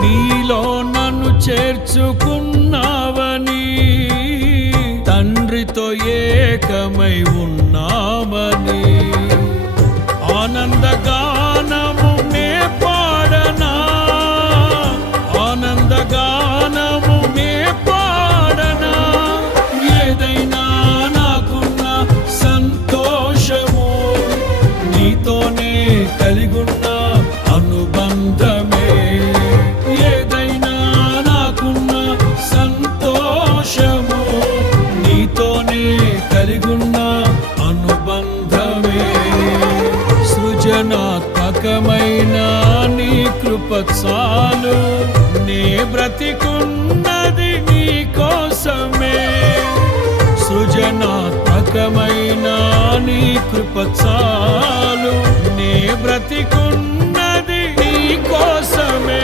నీలో నన్ను చేర్చుకున్నావని, తండ్రితో ఏకమై ఉన్నామని, ఆనందగానము నే పాడనా, ఆనందగానము నే పాడనా. ఏదైనా నాకున్న సంతోషము నీతోనే కలిగున్న అనుబంధమే. ఏదైనా నాకున్న సంతోషము నీతోనే కలిగున్న అనుబంధమే. సృజనాత్మకమైన నీ కృప చాలు, నే బ్రతికున్నది నీ కోసమే. సృజనాత్మకమైన నీ కృప చాలు, నే బ్రతికున్నది నీ కోసమే.